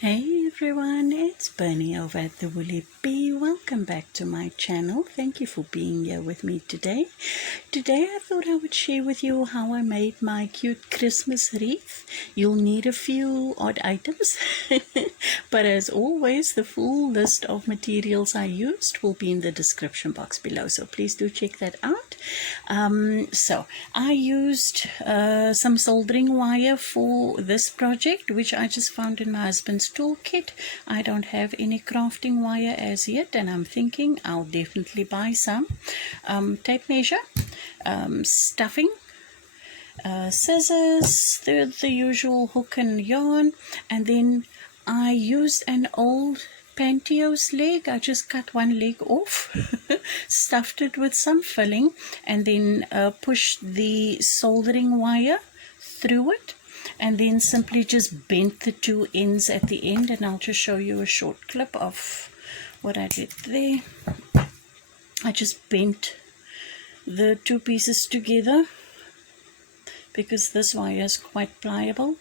Hey everyone, it's Bernie over at the Woolly Bee. Welcome back to my channel. Thank you for being here with me today. Today I thought I would share with you how I made my cute Christmas wreath. You'll need a few odd items, but as always, the full list of materials I used will be in the description box below, so please do check that out. So I used some soldering wire for this project, which I just found in my husband's toolkit. I don't have any crafting wire as yet, and I'm thinking I'll definitely buy some. Tape measure, stuffing, scissors, the usual hook and yarn, and then I used an old pantyhose leg. I just cut one leg off, stuffed it with some filling, and then pushed the soldering wire through it, and then simply just bent the two ends at the end. And I'll just show you a short clip of what I did there. I just bent the two pieces together because this wire is quite pliable,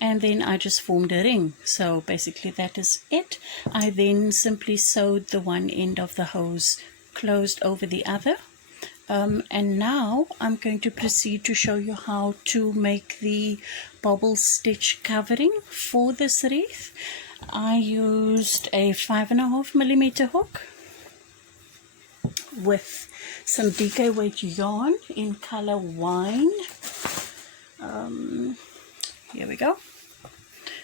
and then I just formed a ring. So basically that is it. I then simply sewed the one end of the hose closed over the other, and now I'm going to proceed to show you how to make the bobble stitch covering for this wreath. I used a 5.5mm hook with some DK weight yarn in color wine. Here we go.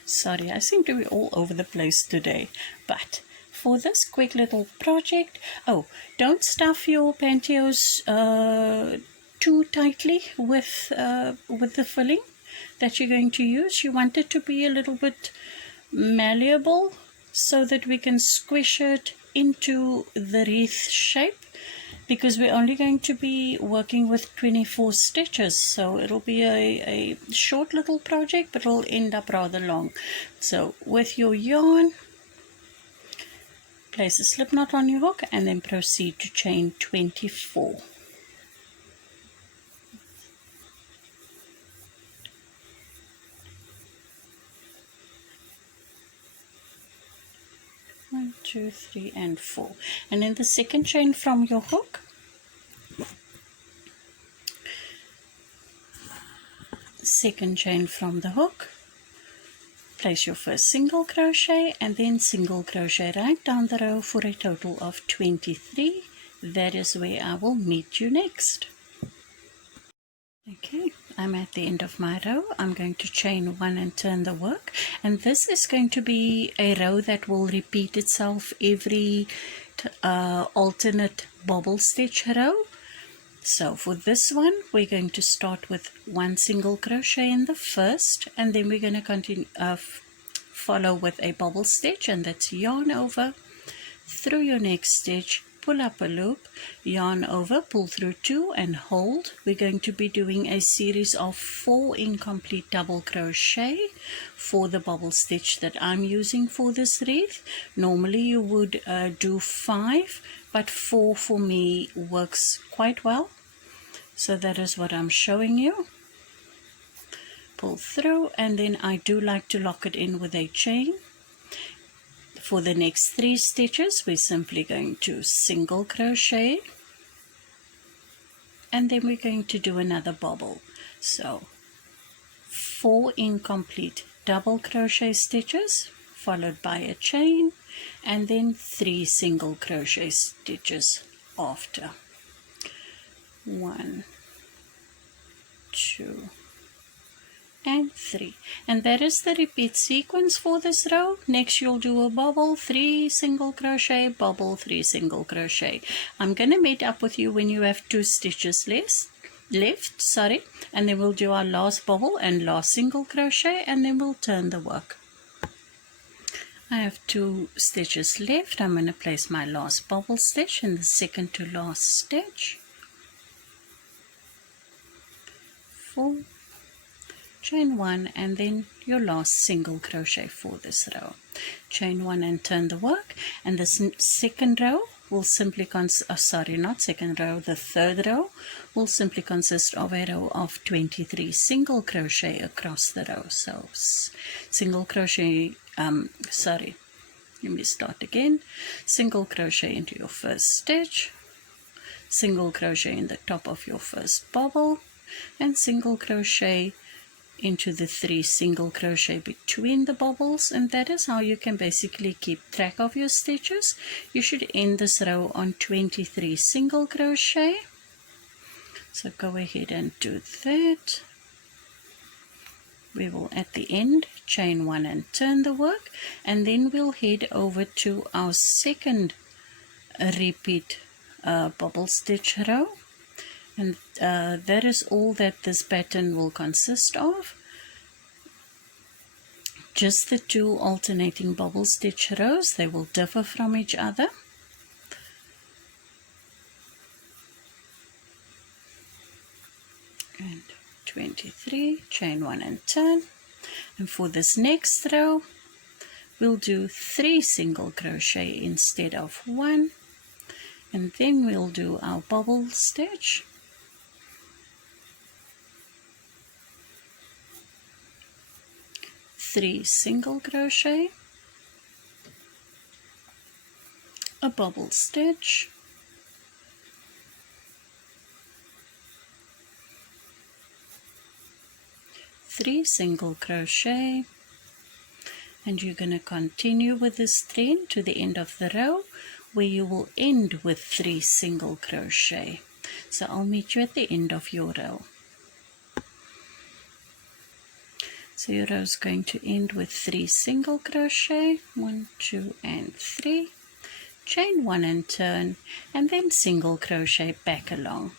Sorry, I seem to be all over the place today, but for this quick little project, don't stuff your pantyhose too tightly with the filling that you're going to use. You want it to be a little bit malleable so that we can squish it into the wreath shape, because we're only going to be working with 24 stitches, so it'll be a short little project, but it'll end up rather long. So with your yarn, place a slip knot on your hook and then proceed to chain 24. One, two, three, and 4. And in the second chain from your hook, second chain from the hook, place your first single crochet and then single crochet right down the row for a total of 23. That is where I will meet you next. Okay, I'm at the end of my row. I'm going to chain 1 and turn the work, and this is going to be a row that will repeat itself every alternate bobble stitch row. So for this one, we're going to start with 1 single crochet in the first, and then we're going to continue follow with a bobble stitch, and that's yarn over, through your next stitch, pull up a loop, yarn over, pull through 2 and hold. We're going to be doing a series of 4 incomplete double crochet for the bobble stitch that I'm using for this wreath. Normally you would do 5, but 4 for me works quite well, so that is what I'm showing you. Pull through, and then I do like to lock it in with a chain. For the next 3 stitches, we're simply going to single crochet, and then we're going to do another bobble. So 4 incomplete double crochet stitches followed by a chain, and then 3 single crochet stitches after. 1, 2, and 3, and that is the repeat sequence for this row. Next you'll do a bobble, 3 single crochet, bobble, 3 single crochet. I'm going to meet up with you when you have 2 stitches left, and then we'll do our last bobble and last single crochet, and then we'll turn the work. I have 2 stitches left. I'm going to place my last bobble stitch in the second to last stitch. 4, chain 1, and then your last single crochet for this row. Chain 1 and turn the work, and this second row will simply not second row, the third row will simply consist of a row of 23 single crochet across the row. So single crochet, let me start again. Single crochet into your first stitch, single crochet in the top of your first bobble, and single crochet into the 3 single crochet between the bobbles, and that is how you can basically keep track of your stitches. You should end this row on 23 single crochet. So go ahead and do that. We will at the end chain 1 and turn the work, and then we'll head over to our second repeat bobble stitch row, and that is all that this pattern will consist of. Just the 2 alternating bobble stitch rows. They will differ from each other. And 23, chain 1 and turn. And for this next row, we'll do 3 single crochet instead of 1, and then we'll do our bobble stitch. Three single crochet, a bobble stitch, three single crochet, and you're going to continue with this trend to the end of the row, where you will end with 3 single crochet. So I'll meet you at the end of your row. So your row is going to end with 3 single crochet, 1, 2 and 3, chain 1 and turn, and then single crochet back along.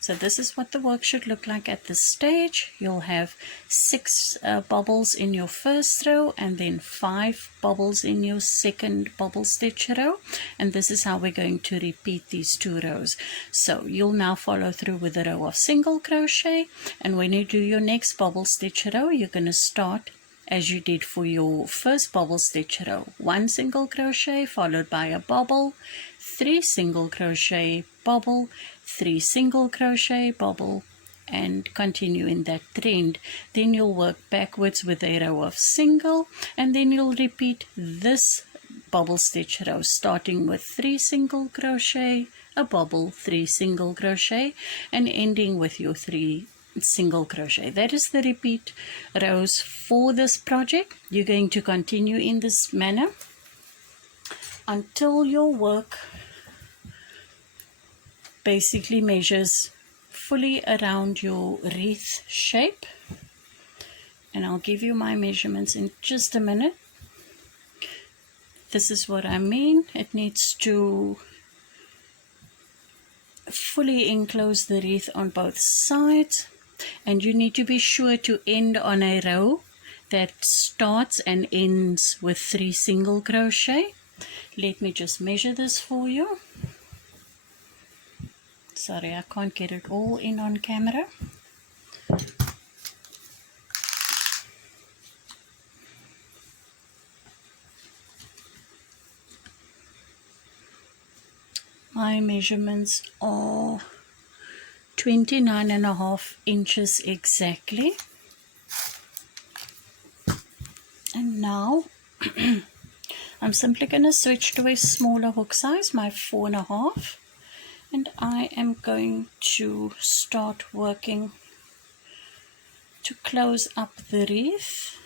So this is what the work should look like at this stage. You'll have 6 bobbles in your first row, and then 5 bobbles in your second bobble stitch row, and this is how we're going to repeat these 2 rows. So you'll now follow through with a row of single crochet, and when you do your next bobble stitch row, you're going to start as you did for your first bobble stitch row. 1 single crochet followed by a bobble, 3 single crochet, bobble, 3 single crochet, bobble, and continue in that trend. Then you'll work backwards with a row of single, and then you'll repeat this bobble stitch row starting with 3 single crochet, a bobble, 3 single crochet, and ending with your 3 single crochet. That is the repeat rows for this project. You're going to continue in this manner until your work basically measures fully around your wreath shape, and I'll give you my measurements in just a minute. This is what I mean. It needs to fully enclose the wreath on both sides, and you need to be sure to end on a row that starts and ends with 3 single crochet. Let me just measure this for you. Sorry, I can't get it all in on camera. My measurements are 29.5 inches exactly. And now I'm simply going to switch to a smaller hook size, my 4.5, and I am going to start working to close up the wreath.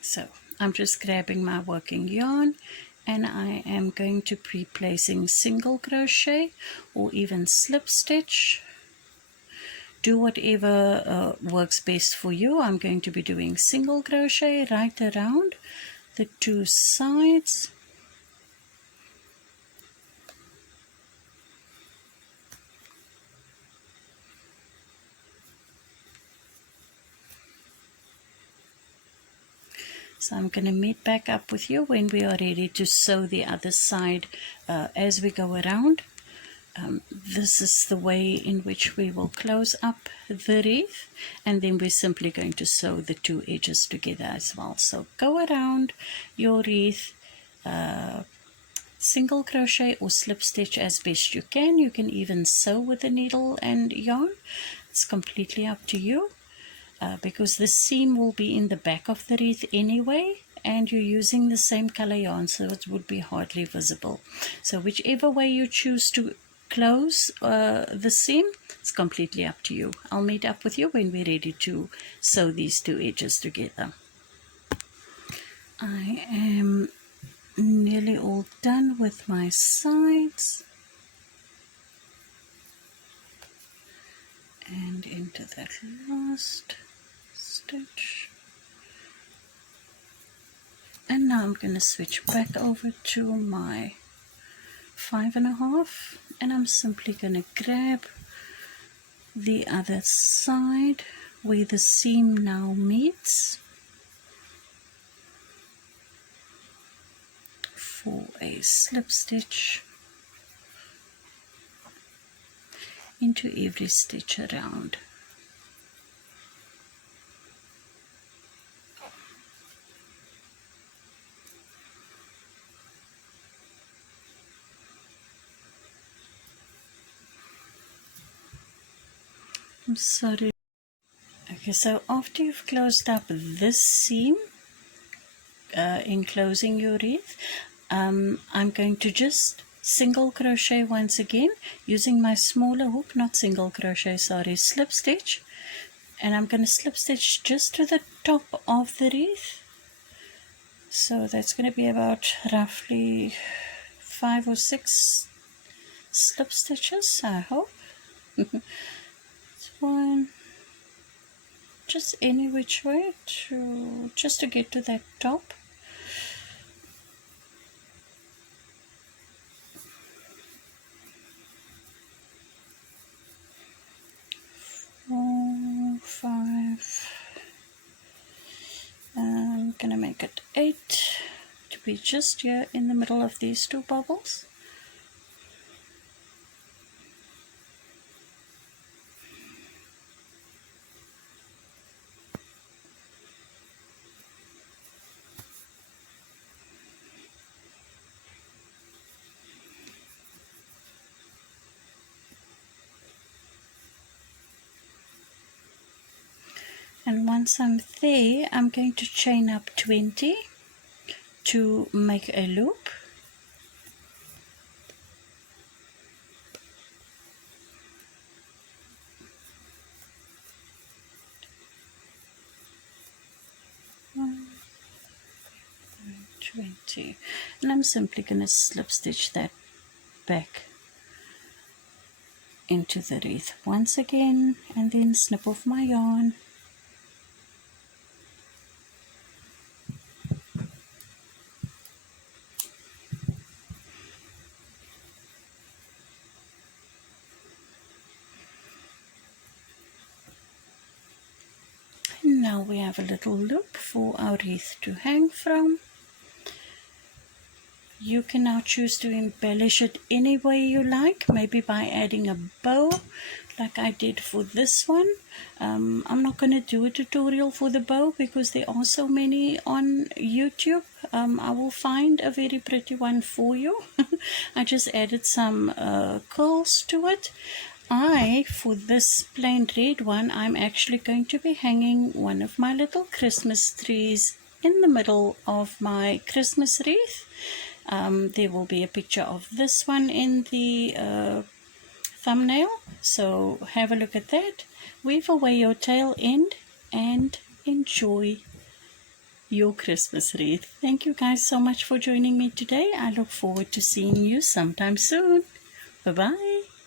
So I'm just grabbing my working yarn, and I am going to be placing single crochet or even slip stitch. Do whatever works best for you. I'm going to be doing single crochet right around the 2 sides. So I'm going to meet back up with you when we are ready to sew the other side as we go around. This is the way in which we will close up the wreath, and then we're simply going to sew the two edges together as well. So go around your wreath, single crochet or slip stitch as best you can. You can even sew with a needle and yarn. It's completely up to you, because the seam will be in the back of the wreath anyway, and you're using the same color yarn, so it would be hardly visible. So whichever way you choose to close the seam, it's completely up to you. I'll meet up with you when we're ready to sew these two edges together. I am nearly all done with my sides, and into that last stitch. And now I'm going to switch back over to my 5.5, and I'm simply going to grab the other side where the seam now meets for a slip stitch into every stitch around. I'm sorry. Okay, so after you've closed up this seam, enclosing your wreath, I'm going to just single crochet once again using my smaller hook, not single crochet, sorry, slip stitch, and I'm going to slip stitch just to the top of the wreath. So that's going to be about roughly 5 or 6 slip stitches, I hope. It's one, just any which way just to get to that top. Four, 5. I'm gonna make it 8 to be just here in the middle of these two bubbles. And once I'm there, I'm going to chain up 20 to make a loop. One, 20, and I'm simply going to slip stitch that back into the wreath once again, and then snip off my yarn. And now we have a little loop for our wreath to hang from. You can now choose to embellish it any way you like, maybe by adding a bow like I did for this one. I'm not going to do a tutorial for the bow because there are so many on YouTube. I will find a very pretty one for you. I just added some curls to it. For this plain red one, I'm actually going to be hanging one of my little Christmas trees in the middle of my Christmas wreath. There will be a picture of this one in the thumbnail, so have a look at that. Weave away your tail end and enjoy your Christmas wreath. Thank you guys so much for joining me today. I look forward to seeing you sometime soon. Bye bye.